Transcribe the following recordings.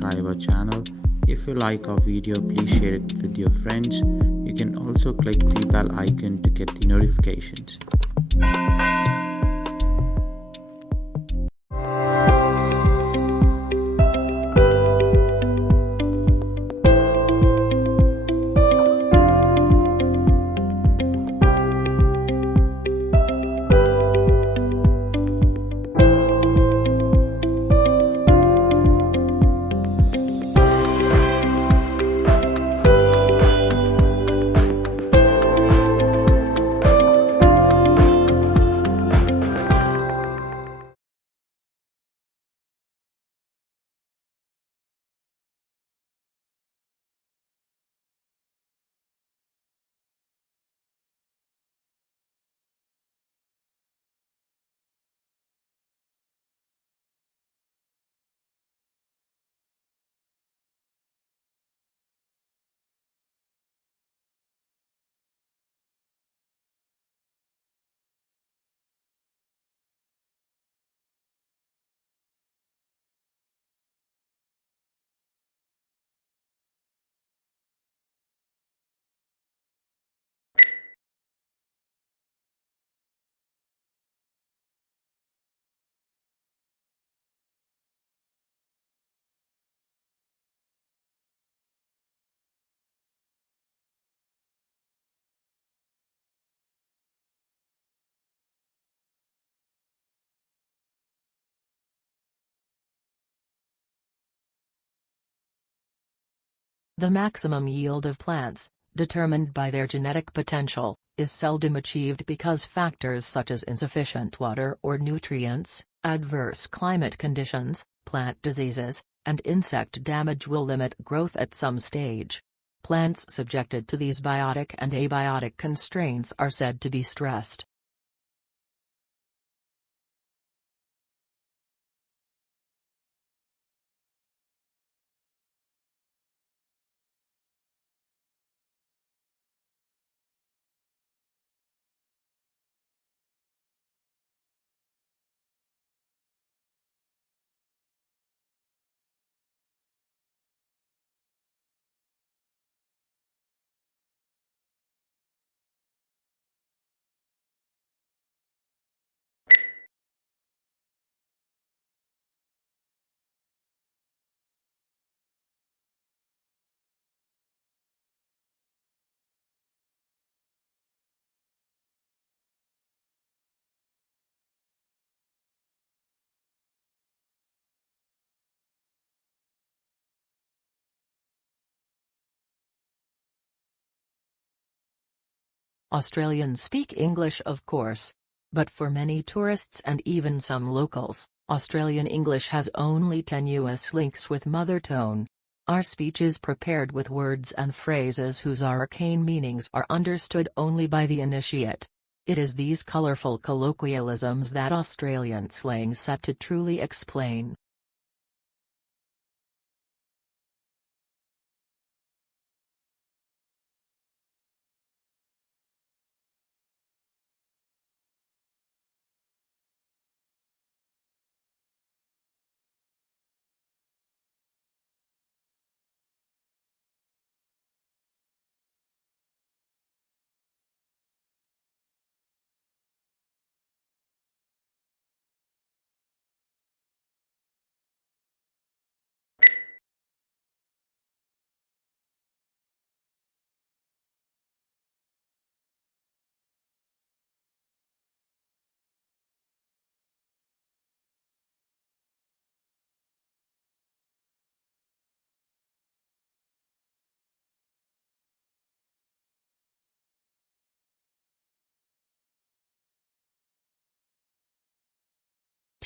subscribe our channel. If you like our video, please share it with your friends. You can also click the bell icon to get the notifications. The maximum yield of plants, determined by their genetic potential, is seldom achieved because factors such as insufficient water or nutrients, adverse climate conditions, plant diseases, and insect damage will limit growth at some stage. Plants subjected to these biotic and abiotic constraints are said to be stressed. Australians speak English, of course. But for many tourists and even some locals, Australian English has only tenuous links with mother tongue. Our speech is prepared with words and phrases whose arcane meanings are understood only by the initiate. It is these colourful colloquialisms that Australian slang set to truly explain.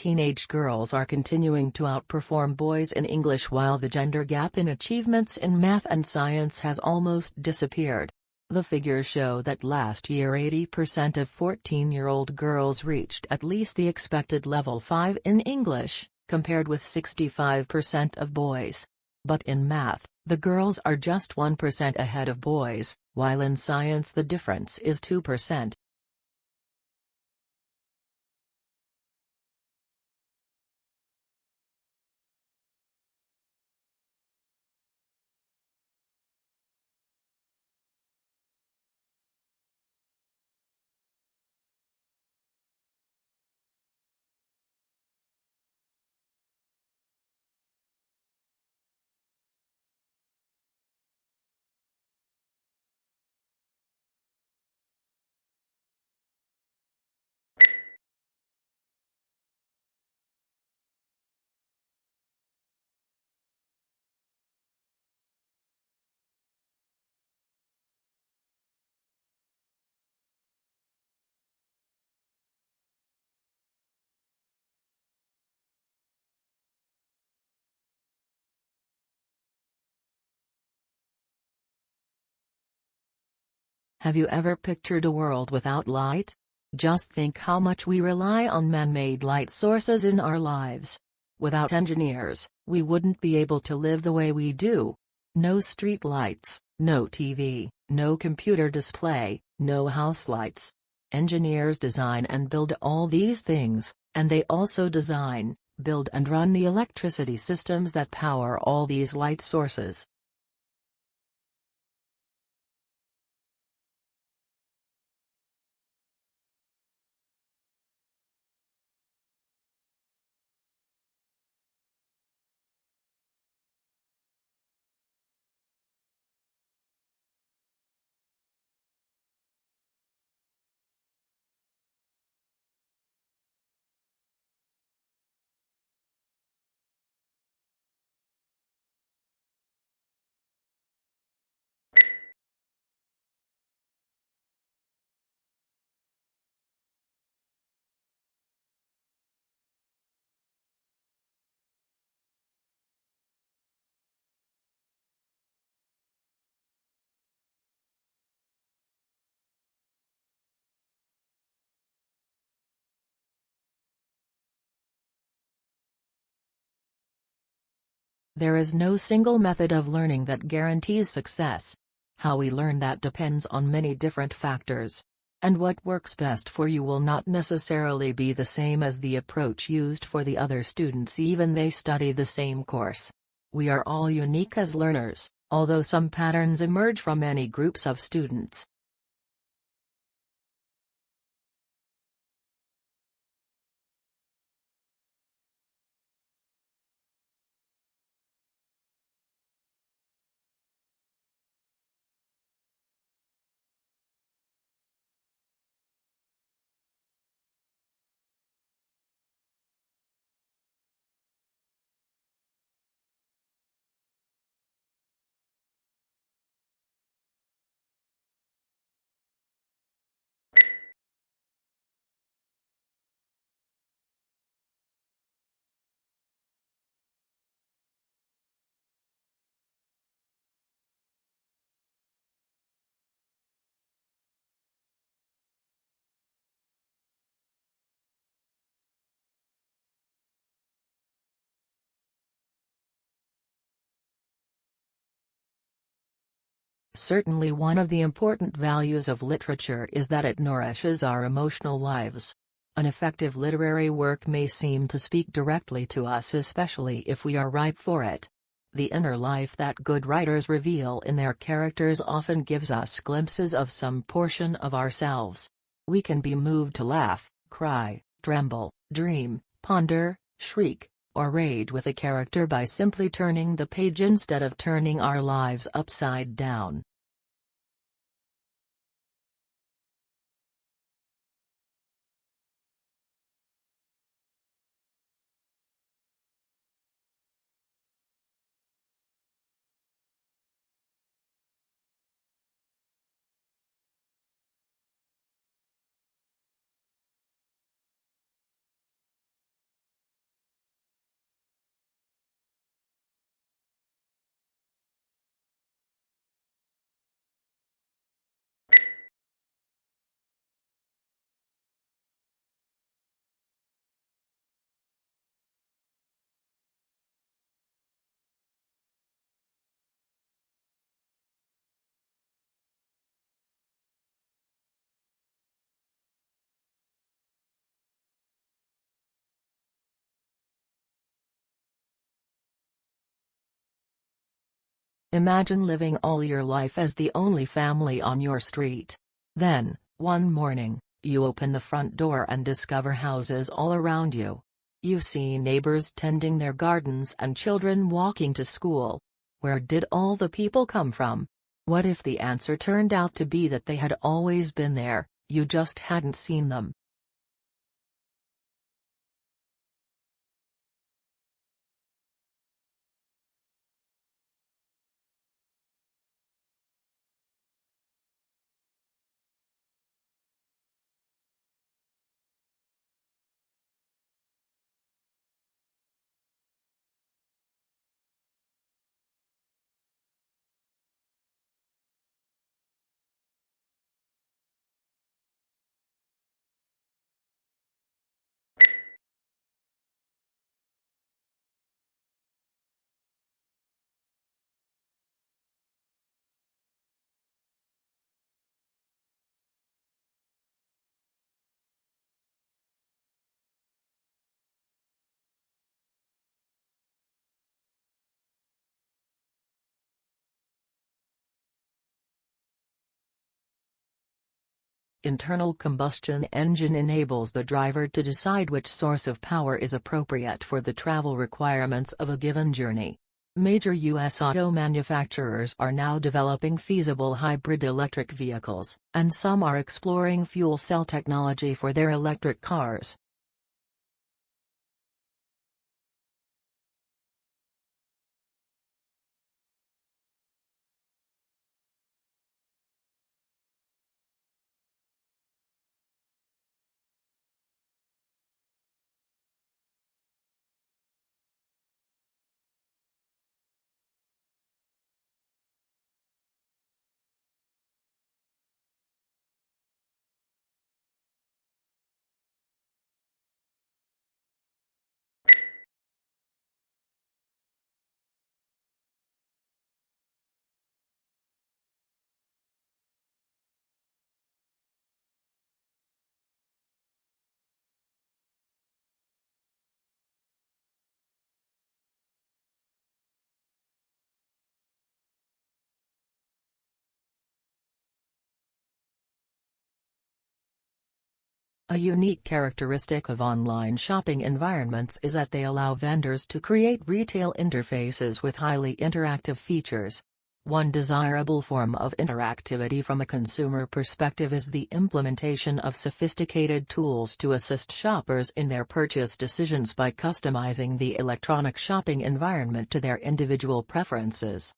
Teenage girls are continuing to outperform boys in English while the gender gap in achievements in math and science has almost disappeared. The figures show that last year 80% of 14-year-old girls reached at least the expected level 5 in English, compared with 65% of boys. But in math, the girls are just 1% ahead of boys, while in science the difference is 2%. Have you ever pictured a world without light? Just think how much we rely on man-made light sources in our lives. Without engineers, we wouldn't be able to live the way we do. No street lights, no TV, no computer display, no house lights. Engineers design and build all these things, and they also design, build and run the electricity systems that power all these light sources. There is no single method of learning that guarantees success. How we learn that depends on many different factors. And what works best for you will not necessarily be the same as the approach used for the other students even they study the same course. We are all unique as learners, although some patterns emerge from many groups of students. Certainly one of the important values of literature is that it nourishes our emotional lives. An effective literary work may seem to speak directly to us, especially if we are ripe for it. The inner life that good writers reveal in their characters often gives us glimpses of some portion of ourselves. We can be moved to laugh, cry, tremble, dream, ponder, shriek, or rage with a character by simply turning the page instead of turning our lives upside down. Imagine living all your life as the only family on your street. Then, one morning, you open the front door and discover houses all around you. You see neighbors tending their gardens and children walking to school. Where did all the people come from? What if the answer turned out to be that they had always been there, you just hadn't seen them? Internal combustion engine enables the driver to decide which source of power is appropriate for the travel requirements of a given journey. Major U.S. auto manufacturers are now developing feasible hybrid electric vehicles, and some are exploring fuel cell technology for their electric cars. A unique characteristic of online shopping environments is that they allow vendors to create retail interfaces with highly interactive features. One desirable form of interactivity from a consumer perspective is the implementation of sophisticated tools to assist shoppers in their purchase decisions by customizing the electronic shopping environment to their individual preferences.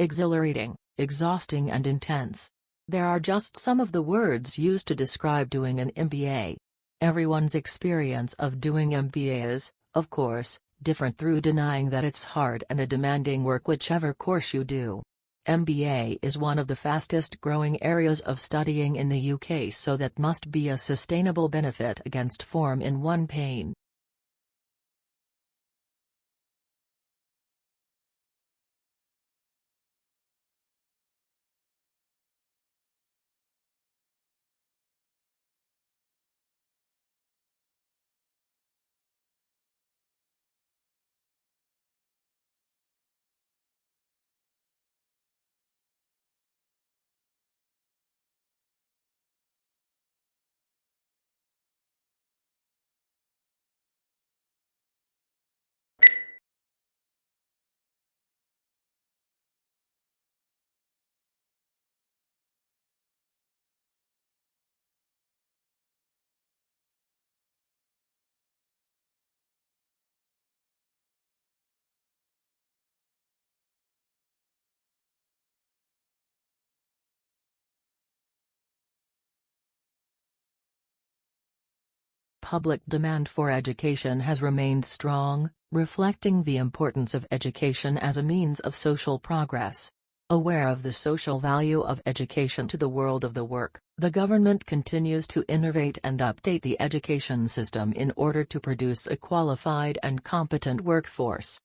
Exhilarating, exhausting and intense. There are just some of the words used to describe doing an MBA. Everyone's experience of doing MBA is, of course, different through denying that it's hard and a demanding work whichever course you do. MBA is one of the fastest growing areas of studying in the UK, so that must be a sustainable benefit against form in one pain. Public demand for education has remained strong, reflecting the importance of education as a means of social progress. Aware of the social value of education to the world of the work, the government continues to innovate and update the education system in order to produce a qualified and competent workforce.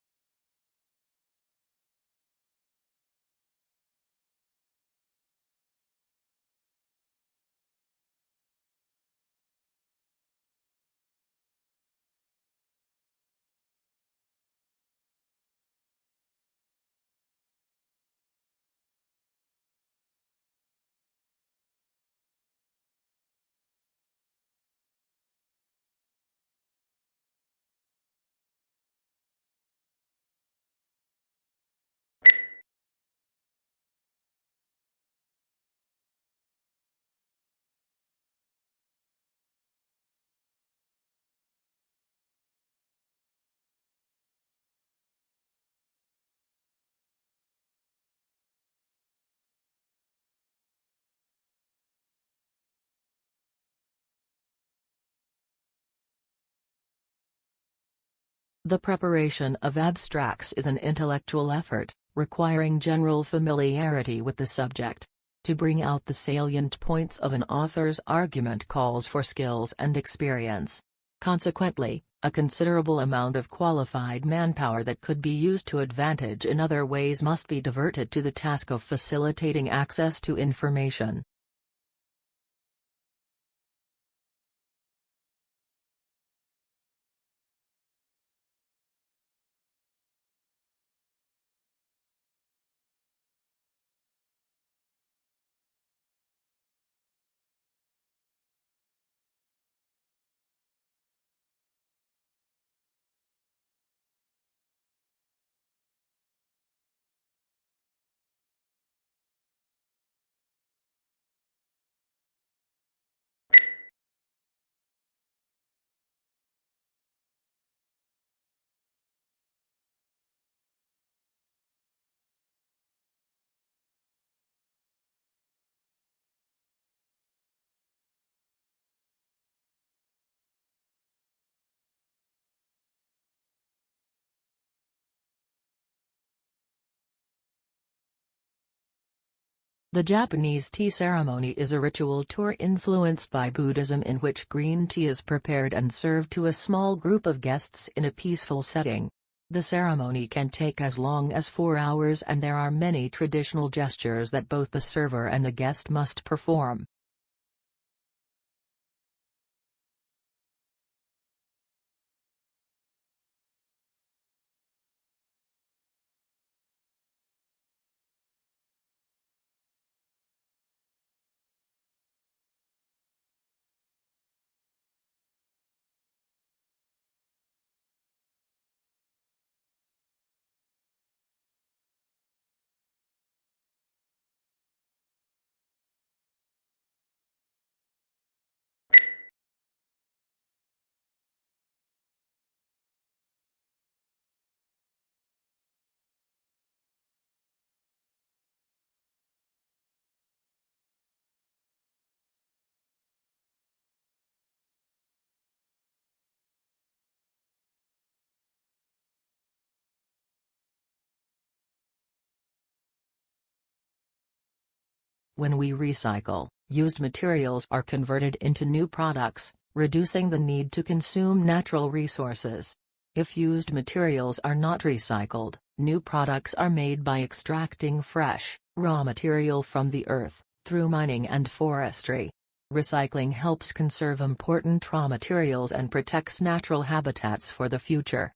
The preparation of abstracts is an intellectual effort, requiring general familiarity with the subject. To bring out the salient points of an author's argument calls for skills and experience. Consequently, a considerable amount of qualified manpower that could be used to advantage in other ways must be diverted to the task of facilitating access to information. The Japanese tea ceremony is a ritual tour influenced by Buddhism in which green tea is prepared and served to a small group of guests in a peaceful setting. The ceremony can take as long as 4 hours and there are many traditional gestures that both the server and the guest must perform. When we recycle, used materials are converted into new products, reducing the need to consume natural resources. If used materials are not recycled, new products are made by extracting fresh, raw material from the earth, through mining and forestry. Recycling helps conserve important raw materials and protects natural habitats for the future.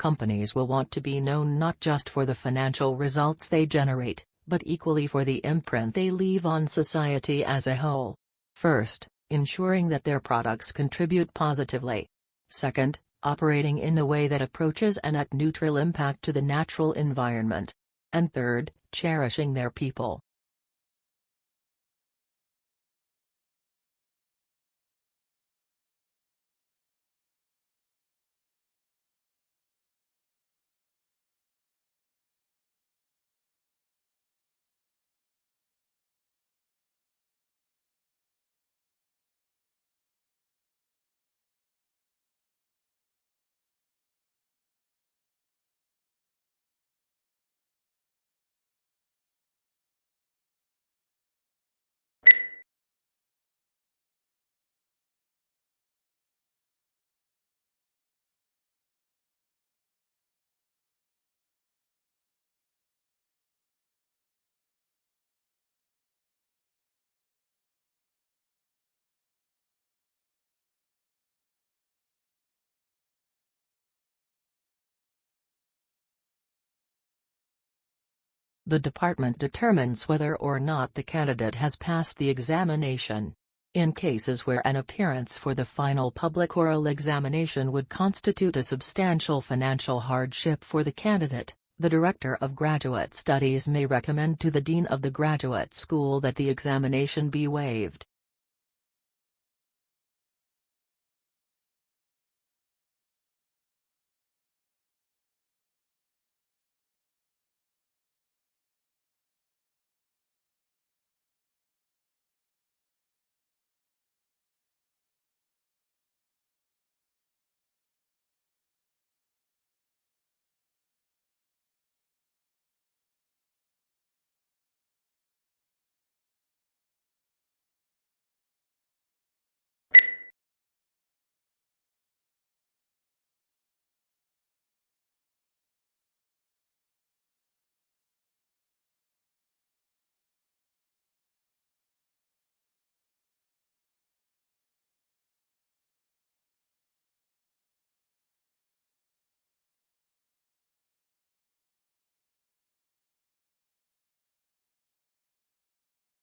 Companies will want to be known not just for the financial results they generate, but equally for the imprint they leave on society as a whole. First, ensuring that their products contribute positively. Second, operating in a way that approaches a net neutral impact to the natural environment. And third, cherishing their people. The department determines whether or not the candidate has passed the examination. In cases where an appearance for the final public oral examination would constitute a substantial financial hardship for the candidate, the Director of Graduate Studies may recommend to the Dean of the Graduate School that the examination be waived.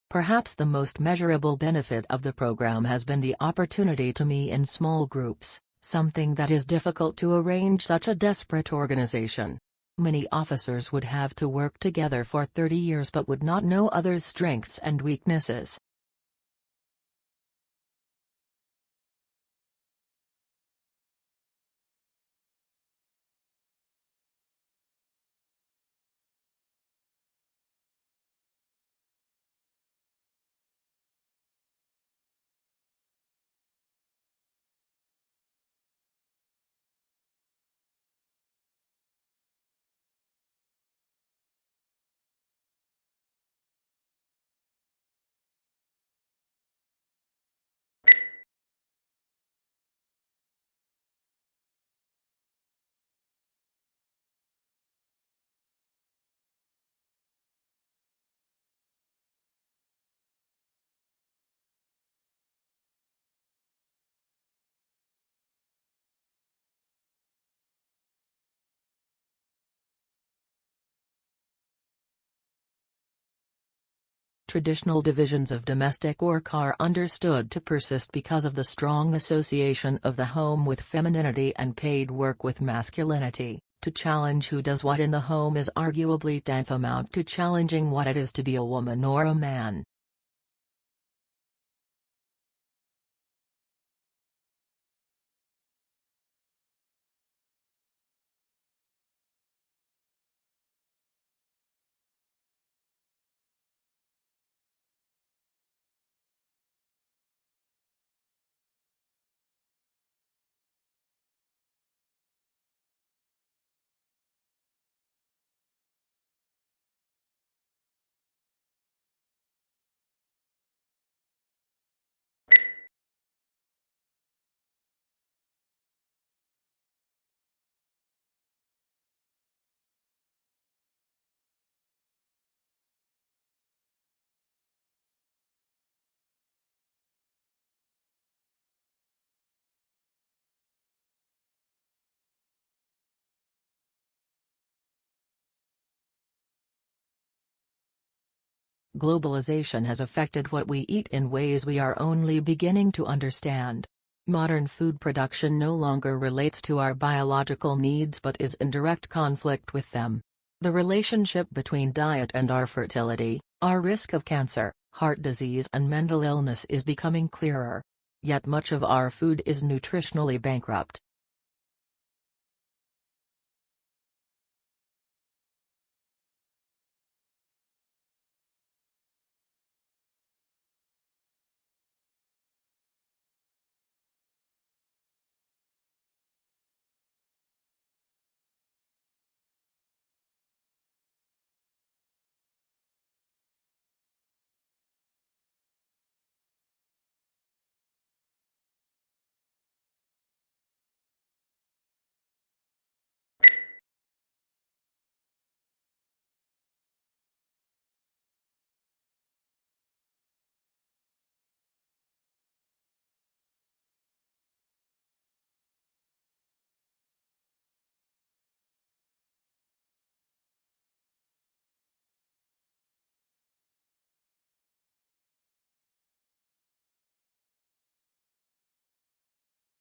Perhaps the most measurable benefit of the program has been the opportunity to meet in small groups, something that is difficult to arrange such a desperate organization. Many officers would have to work together for 30 years but would not know others' strengths and weaknesses. Traditional divisions of domestic work are understood to persist because of the strong association of the home with femininity and paid work with masculinity. To challenge who does what in the home is arguably tantamount to challenging what it is to be a woman or a man. Globalization has affected what we eat in ways we are only beginning to understand. Modern food production no longer relates to our biological needs but is in direct conflict with them. The relationship between diet and our fertility, our risk of cancer, heart disease and mental illness is becoming clearer. Yet much of our food is nutritionally bankrupt.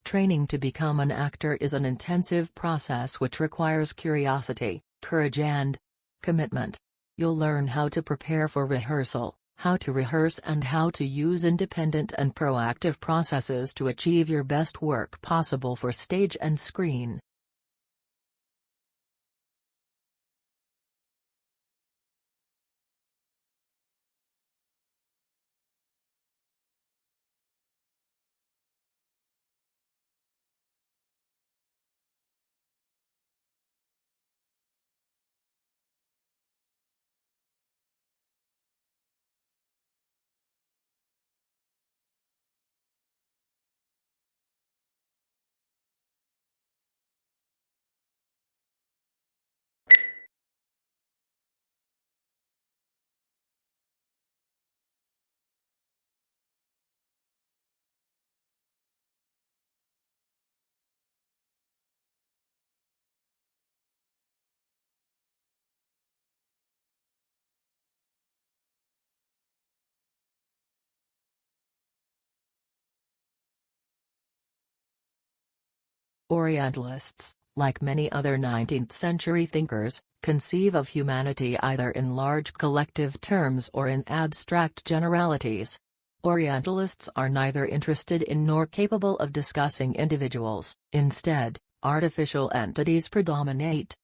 Training to become an actor is an intensive process which requires curiosity, courage and commitment. You'll learn how to prepare for rehearsal, how to rehearse and how to use independent and proactive processes to achieve your best work possible for stage and screen. Orientalists, like many other 19th-century thinkers, conceive of humanity either in large collective terms or in abstract generalities. Orientalists are neither interested in nor capable of discussing individuals; instead, artificial entities predominate.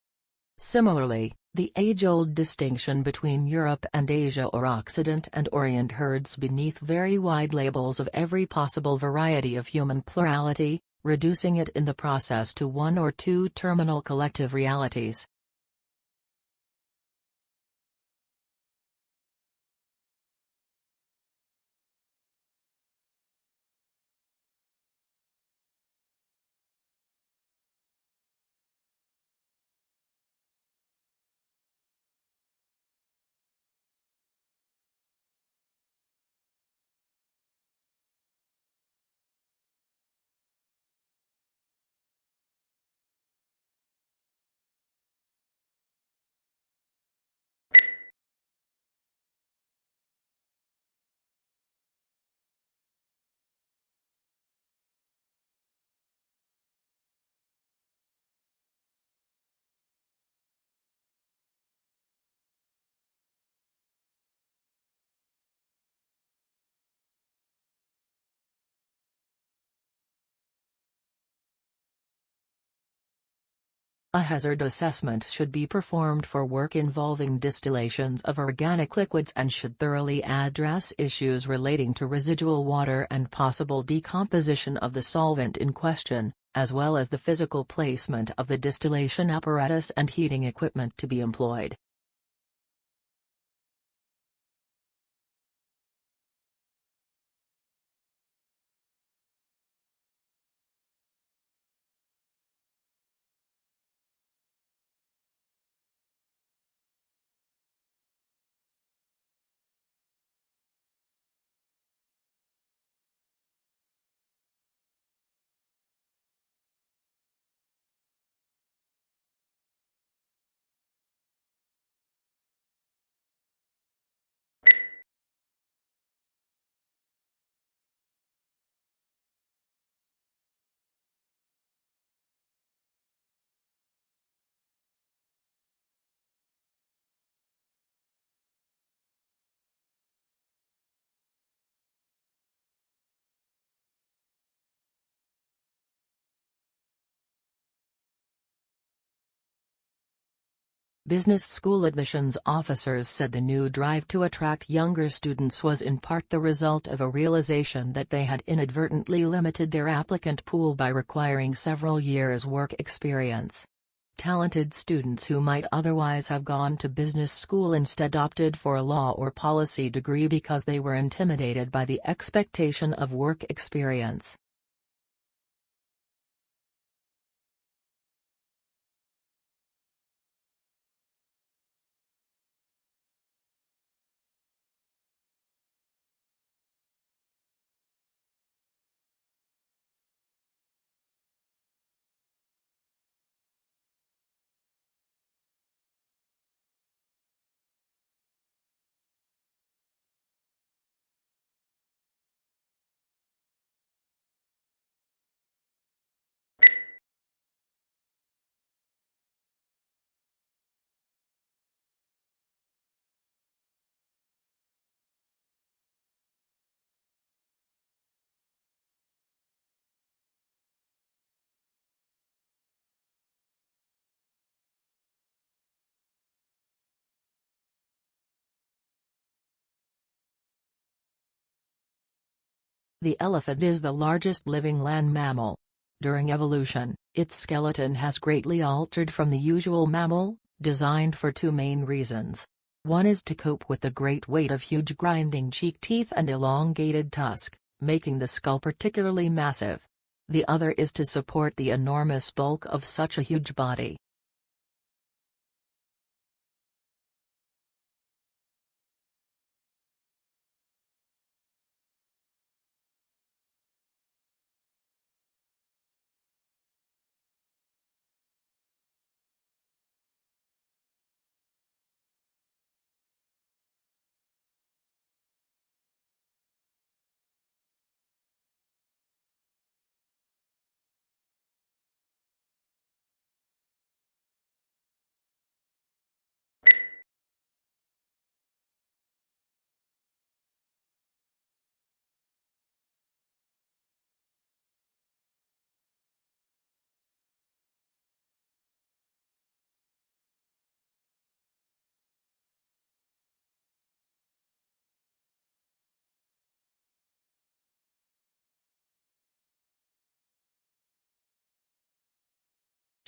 Similarly, the age-old distinction between Europe and Asia or Occident and Orient herds beneath very wide labels of every possible variety of human plurality, reducing it in the process to one or two terminal collective realities. A hazard assessment should be performed for work involving distillations of organic liquids and should thoroughly address issues relating to residual water and possible decomposition of the solvent in question, as well as the physical placement of the distillation apparatus and heating equipment to be employed. Business school admissions officers said the new drive to attract younger students was in part the result of a realization that they had inadvertently limited their applicant pool by requiring several years' work experience. Talented students who might otherwise have gone to business school instead opted for a law or policy degree because they were intimidated by the expectation of work experience. The elephant is the largest living land mammal. During evolution, its skeleton has greatly altered from the usual mammal, designed for two main reasons. One is to cope with the great weight of huge grinding cheek teeth and elongated tusk, making the skull particularly massive. The other is to support the enormous bulk of such a huge body.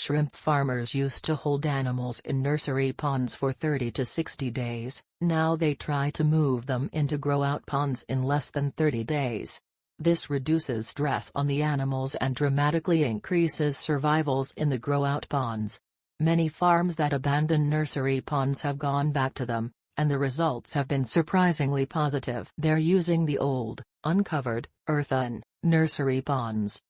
Shrimp farmers used to hold animals in nursery ponds for 30 to 60 days, now they try to move them into grow-out ponds in less than 30 days. This reduces stress on the animals and dramatically increases survivals in the grow-out ponds. Many farms that abandon nursery ponds have gone back to them, and the results have been surprisingly positive. They're using the old, uncovered, earthen, nursery ponds.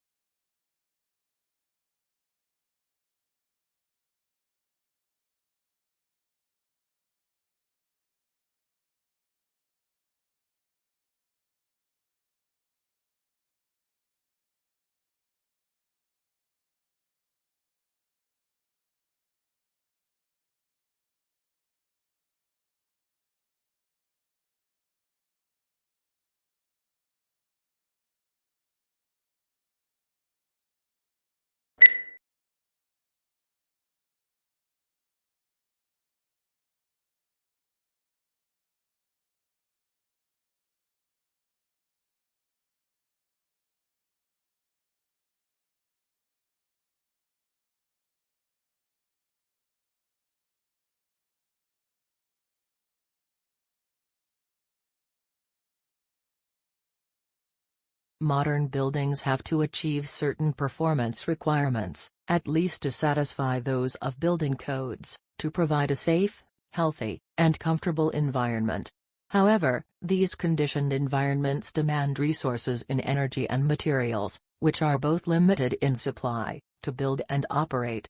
Modern buildings have to achieve certain performance requirements, at least to satisfy those of building codes, to provide a safe, healthy, and comfortable environment. However, these conditioned environments demand resources in energy and materials, which are both limited in supply, to build and operate.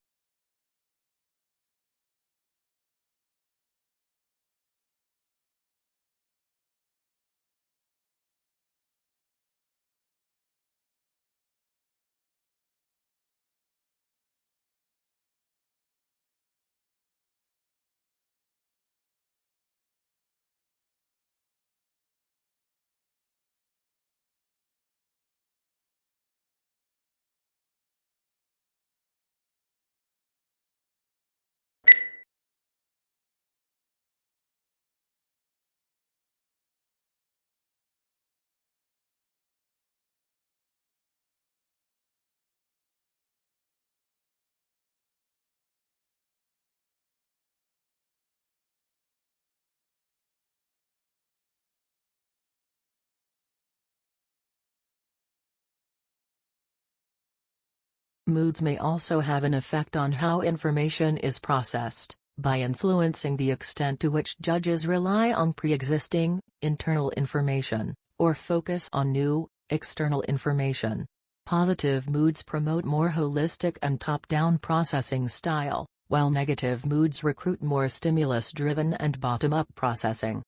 Moods may also have an effect on how information is processed, by influencing the extent to which judges rely on pre-existing, internal information, or focus on new, external information. Positive moods promote more holistic and top-down processing style, while negative moods recruit more stimulus-driven and bottom-up processing.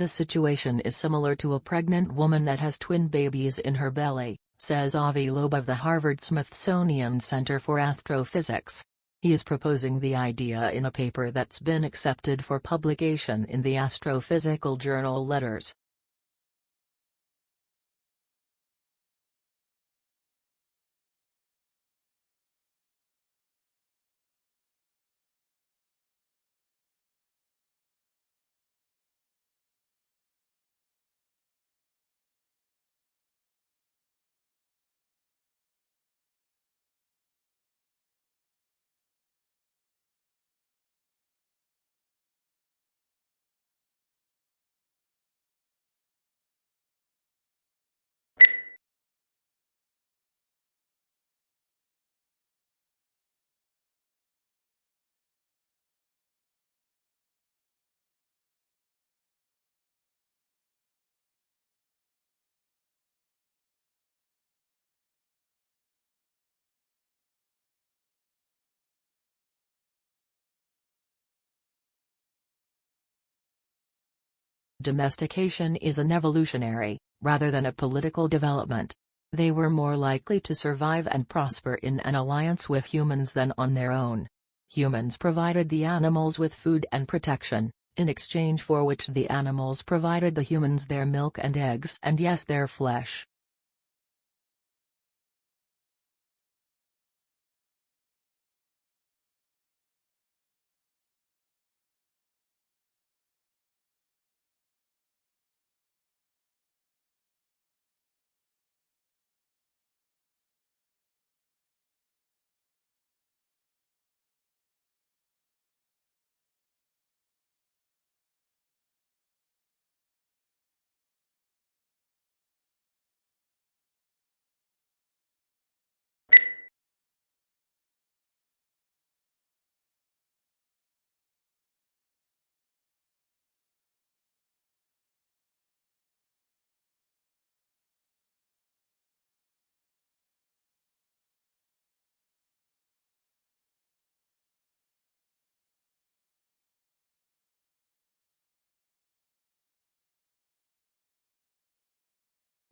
The situation is similar to a pregnant woman that has twin babies in her belly, says Avi Loeb of the Harvard-Smithsonian Center for Astrophysics. He is proposing the idea in a paper that's been accepted for publication in the astrophysical journal Letters. Domestication is an evolutionary, rather than a political development. They were more likely to survive and prosper in an alliance with humans than on their own. Humans provided the animals with food and protection, in exchange for which the animals provided the humans their milk and eggs and yes their flesh.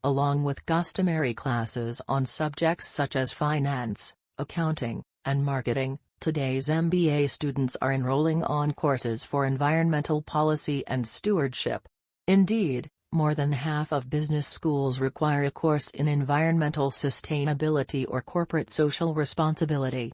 Along with customary classes on subjects such as finance, accounting, and marketing, today's MBA students are enrolling on courses for environmental policy and stewardship. Indeed, more than half of business schools require a course in environmental sustainability or corporate social responsibility.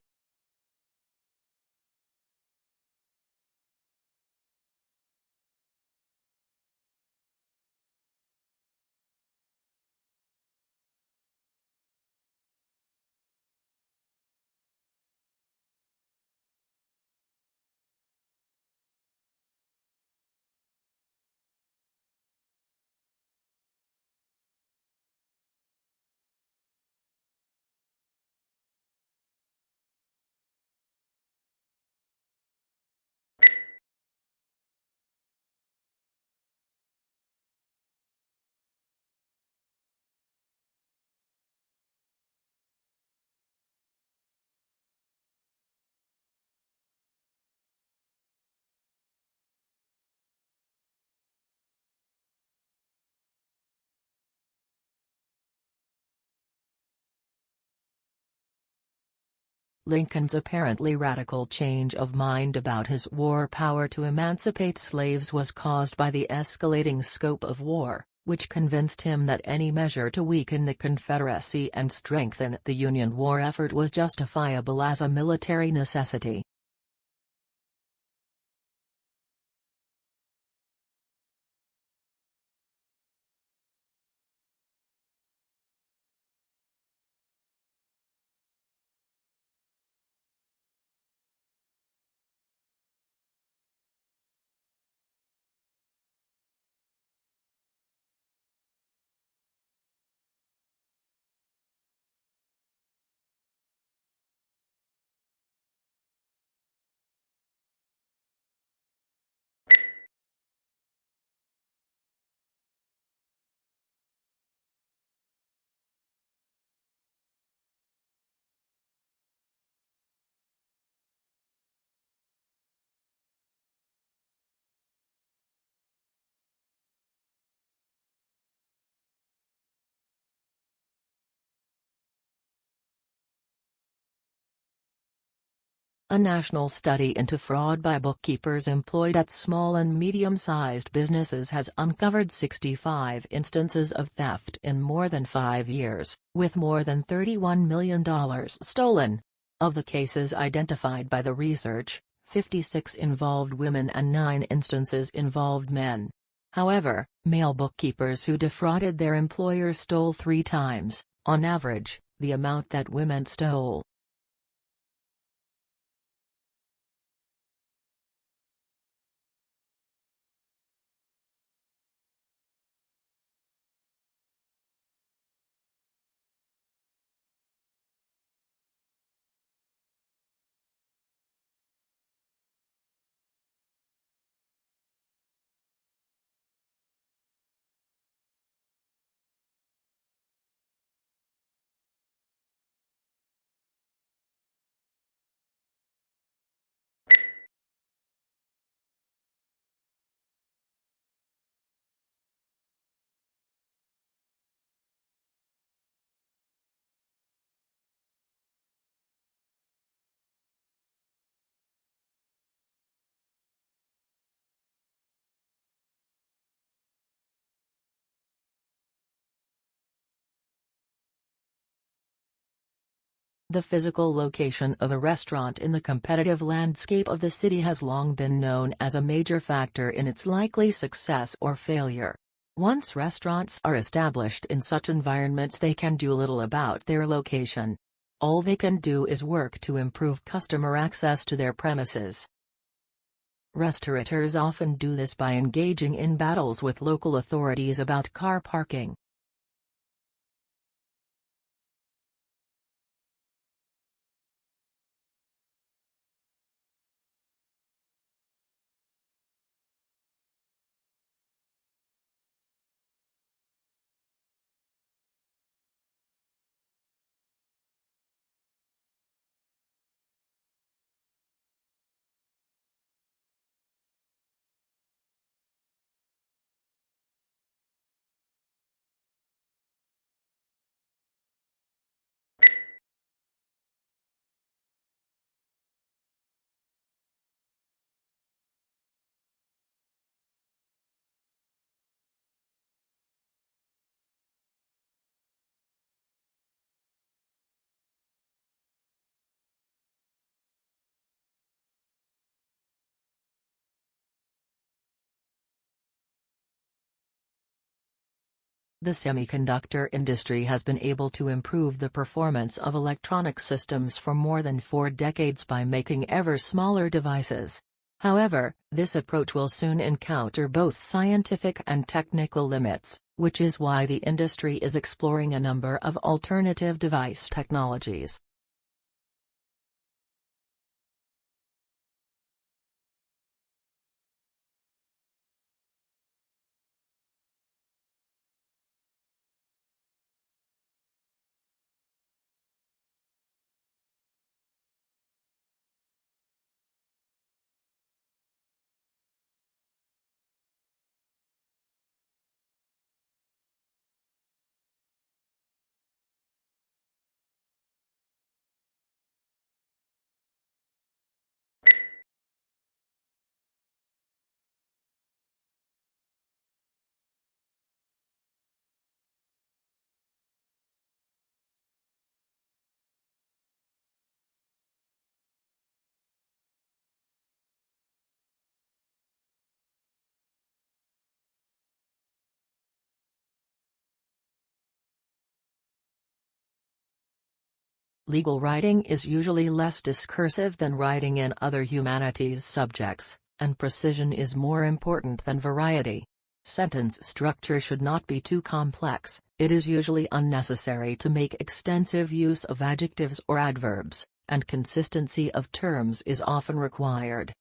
Lincoln's apparently radical change of mind about his war power to emancipate slaves was caused by the escalating scope of war, which convinced him that any measure to weaken the Confederacy and strengthen the Union war effort was justifiable as a military necessity. A national study into fraud by bookkeepers employed at small and medium-sized businesses has uncovered 65 instances of theft in more than 5 years, with more than $31 million stolen. Of the cases identified by the research, 56 involved women and 9 instances involved men. However, male bookkeepers who defrauded their employers stole 3 times, on average, the amount that women stole. The physical location of a restaurant in the competitive landscape of the city has long been known as a major factor in its likely success or failure. Once restaurants are established in such environments, they can do little about their location. All they can do is work to improve customer access to their premises. Restaurateurs often do this by engaging in battles with local authorities about car parking. The semiconductor industry has been able to improve the performance of electronic systems for more than 4 decades by making ever smaller devices. However, this approach will soon encounter both scientific and technical limits, which is why the industry is exploring a number of alternative device technologies. Legal writing is usually less discursive than writing in other humanities subjects, and precision is more important than variety. Sentence structure should not be too complex. It is usually unnecessary to make extensive use of adjectives or adverbs, and consistency of terms is often required.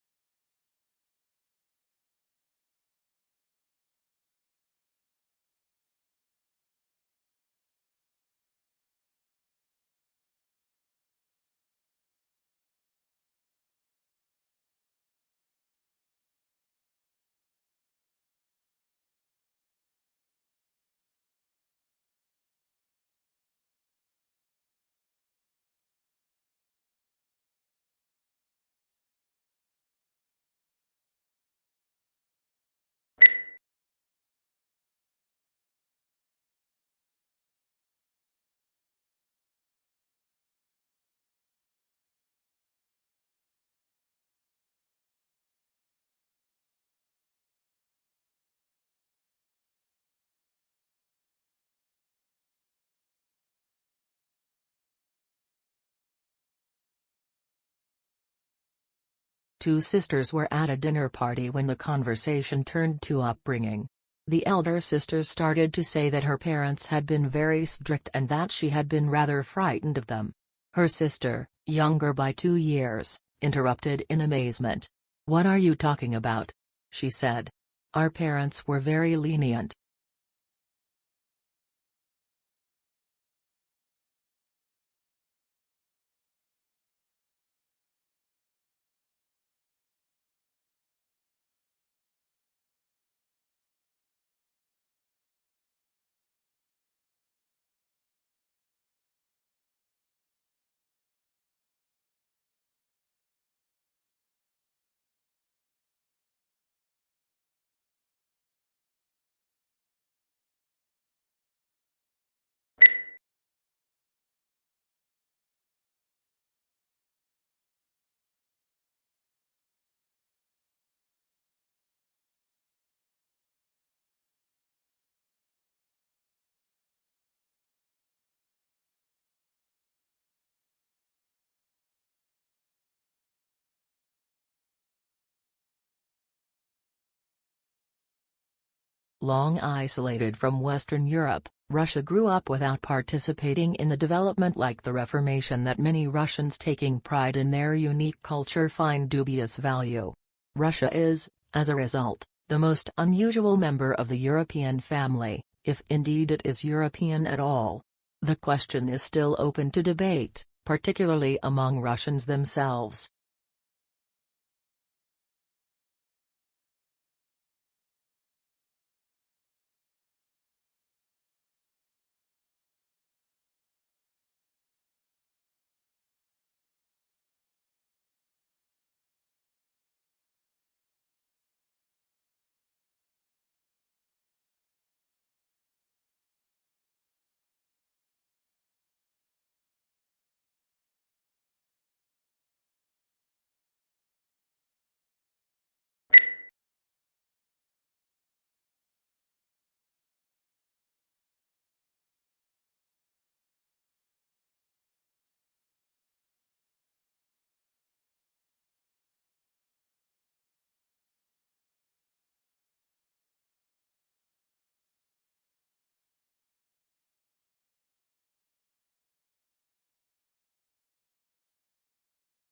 two sisters were at a dinner party when the conversation turned to upbringing. The elder sister started to say that her parents had been very strict and that she had been rather frightened of them. Her sister, younger by 2 years, interrupted in amazement. "What are you talking about?" she said. "Our parents were very lenient." Long isolated from Western Europe, Russia grew up without participating in the development like the Reformation that many Russians taking pride in their unique culture find dubious value. Russia is, as a result, the most unusual member of the European family, if indeed it is European at all. The question is still open to debate, particularly among Russians themselves.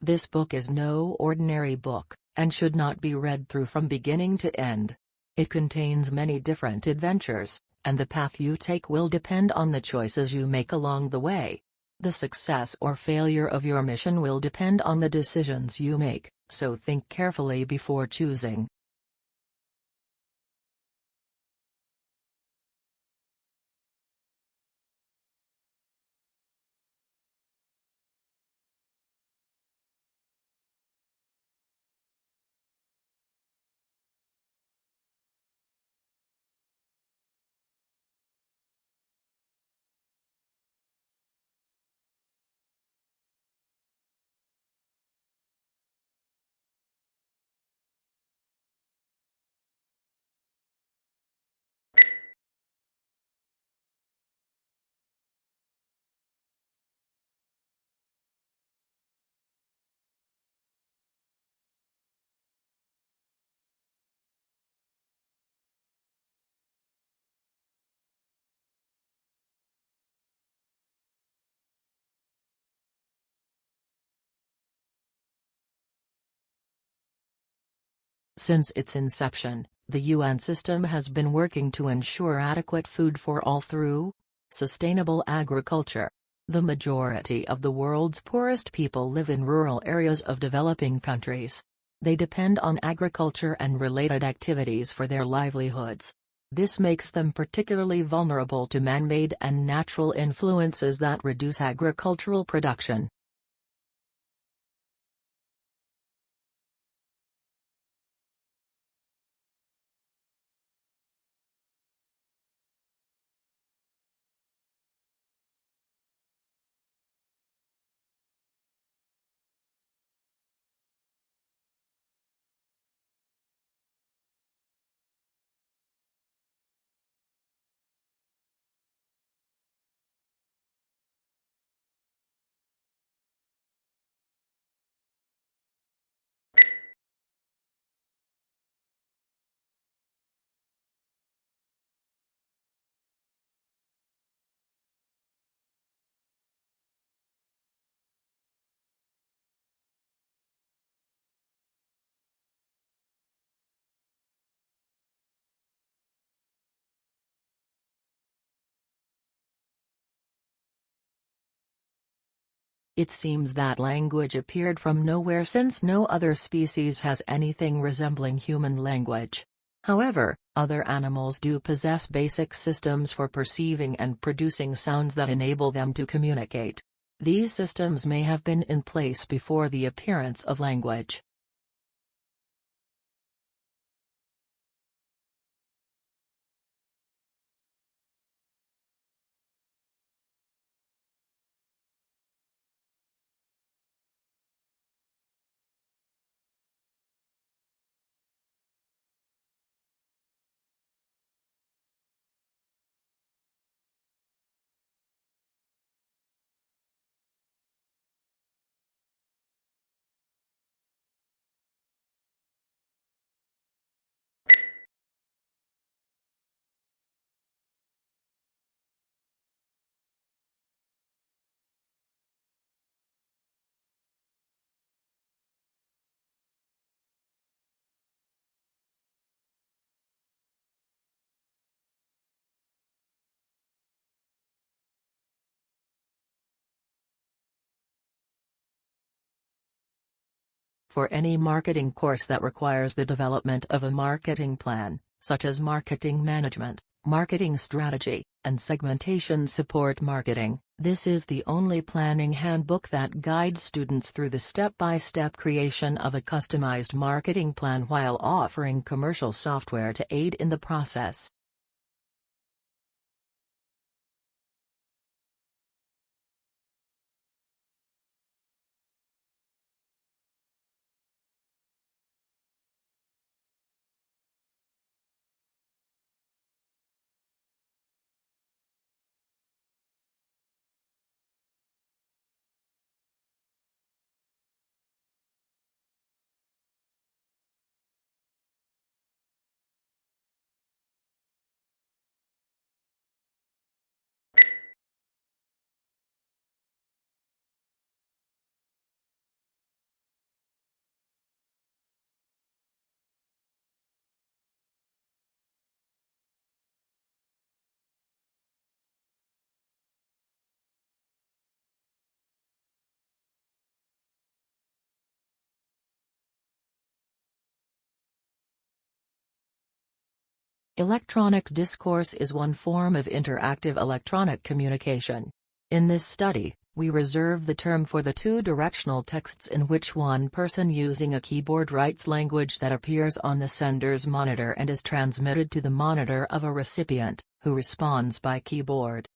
This book is no ordinary book, and should not be read through from beginning to end. It contains many different adventures, and the path you take will depend on the choices you make along the way. The success or failure of your mission will depend on the decisions you make, so think carefully before choosing. Since its inception, the UN system has been working to ensure adequate food for all through sustainable agriculture. The majority of the world's poorest people live in rural areas of developing countries. They depend on agriculture and related activities for their livelihoods. This makes them particularly vulnerable to man-made and natural influences that reduce agricultural production. It seems that language appeared from nowhere since no other species has anything resembling human language. However, other animals do possess basic systems for perceiving and producing sounds that enable them to communicate. These systems may have been in place before the appearance of language. For any marketing course that requires the development of a marketing plan, such as marketing management, marketing strategy, and segmentation support marketing, this is the only planning handbook that guides students through the step-by-step creation of a customized marketing plan while offering commercial software to aid in the process. Electronic discourse is one form of interactive electronic communication. In this study, we reserve the term for the two-directional texts in which one person using a keyboard writes language that appears on the sender's monitor and is transmitted to the monitor of a recipient, who responds by keyboard.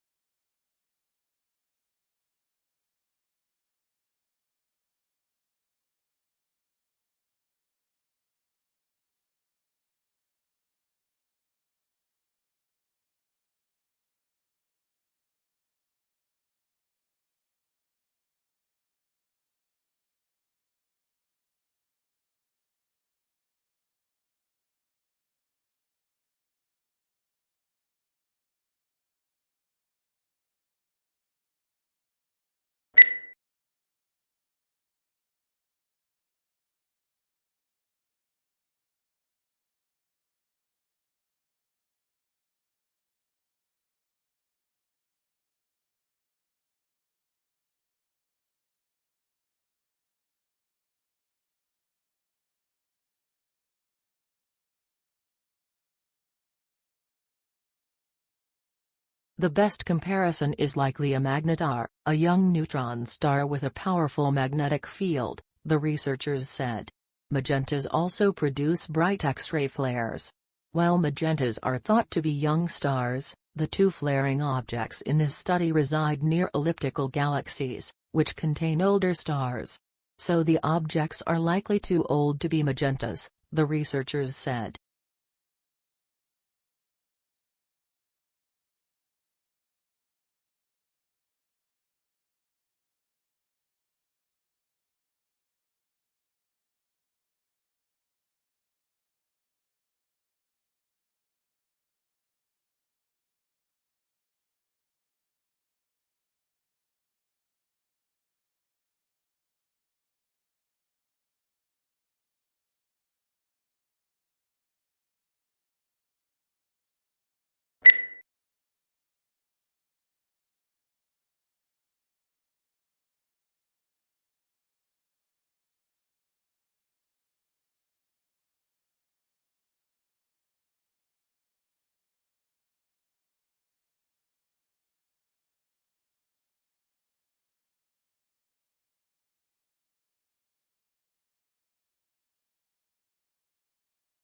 The best comparison is likely a magnetar, a young neutron star with a powerful magnetic field, the researchers said. Magentas also produce bright X-ray flares. While magentas are thought to be young stars, the two flaring objects in this study reside near elliptical galaxies, which contain older stars. So the objects are likely too old to be magentas, the researchers said.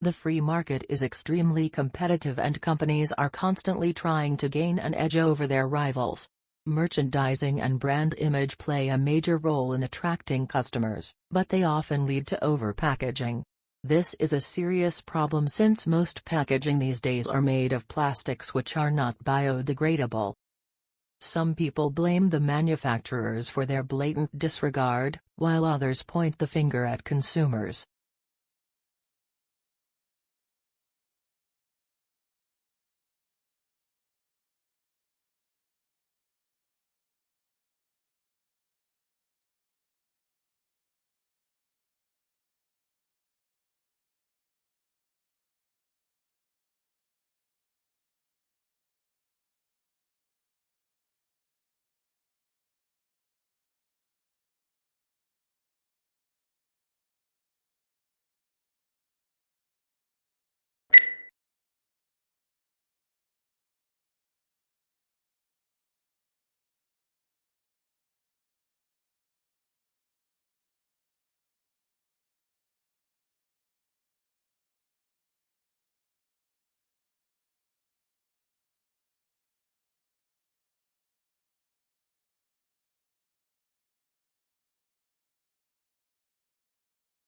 The free market is extremely competitive and companies are constantly trying to gain an edge over their rivals. Merchandising and brand image play a major role in attracting customers, but they often lead to overpackaging. This is a serious problem since most packaging these days are made of plastics which are not biodegradable. Some people blame the manufacturers for their blatant disregard, while others point the finger at consumers.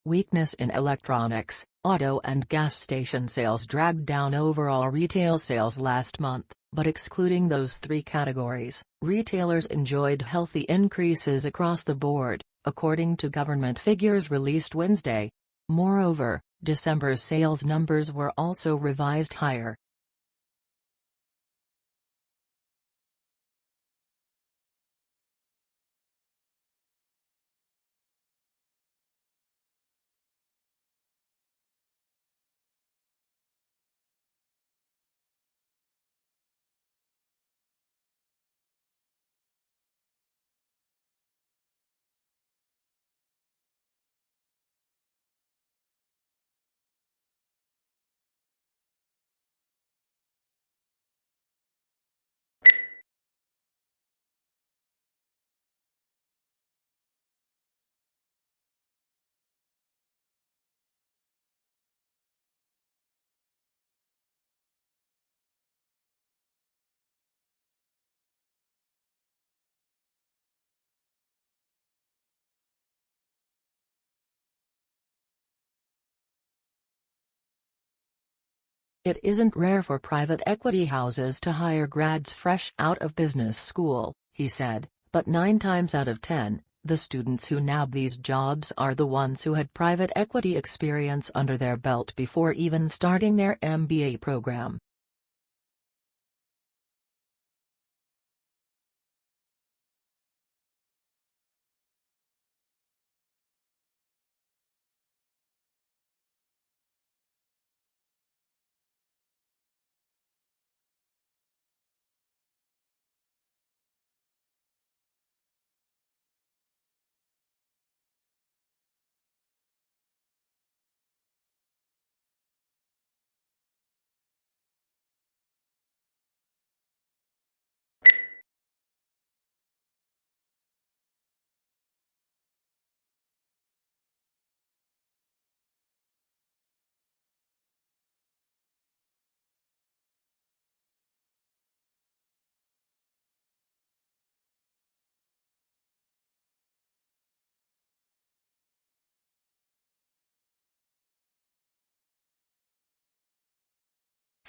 Weakness in electronics, auto and gas station sales dragged down overall retail sales last month, but excluding those three categories, retailers enjoyed healthy increases across the board, according to government figures released Wednesday. Moreover, December's sales numbers were also revised higher. It isn't rare for private equity houses to hire grads fresh out of business school, he said, but 9 times out of 10, the students who nab these jobs are the ones who had private equity experience under their belt before even starting their MBA program.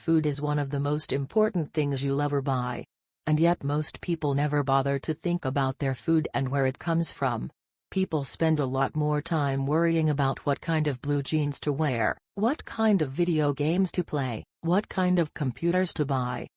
Food is one of the most important things you'll ever buy. And yet most people never bother to think about their food and where it comes from. People spend a lot more time worrying about what kind of blue jeans to wear, what kind of video games to play, what kind of computers to buy.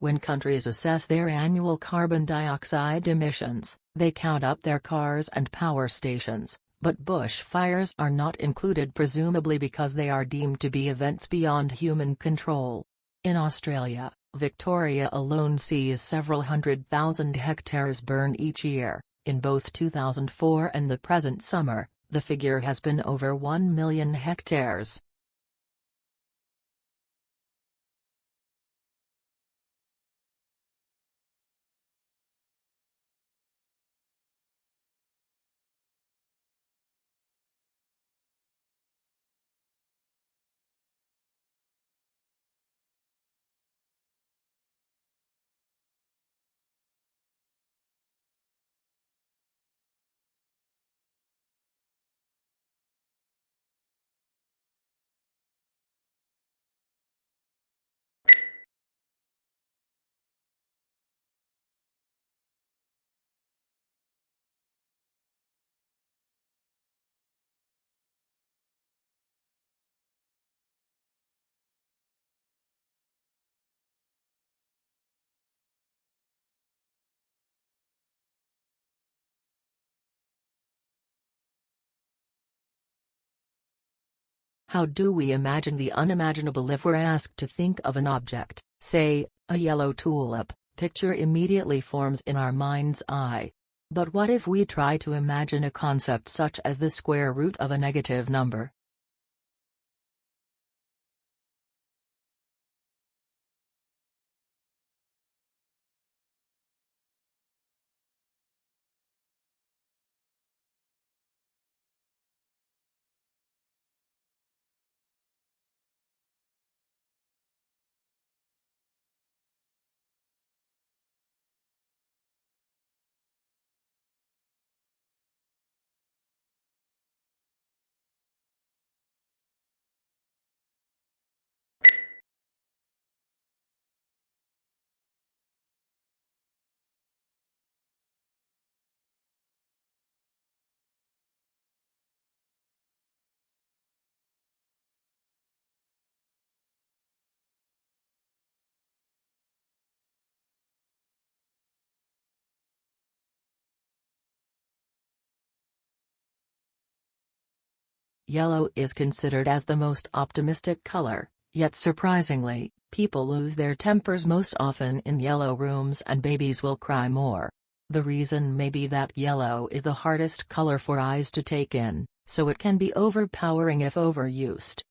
When countries assess their annual carbon dioxide emissions, they count up their cars and power stations, but bushfires are not included, presumably because they are deemed to be events beyond human control. In Australia, Victoria alone sees several 100,000 hectares burn each year. In both 2004 and the present summer, the figure has been over 1 million hectares. How do we imagine the unimaginable? If we're asked to think of an object, say, a yellow tulip, picture immediately forms in our mind's eye. But what if we try to imagine a concept such as the square root of a negative number? Yellow is considered as the most optimistic color, yet surprisingly, people lose their tempers most often in yellow rooms and babies will cry more. The reason may be that yellow is the hardest color for eyes to take in, so it can be overpowering if overused.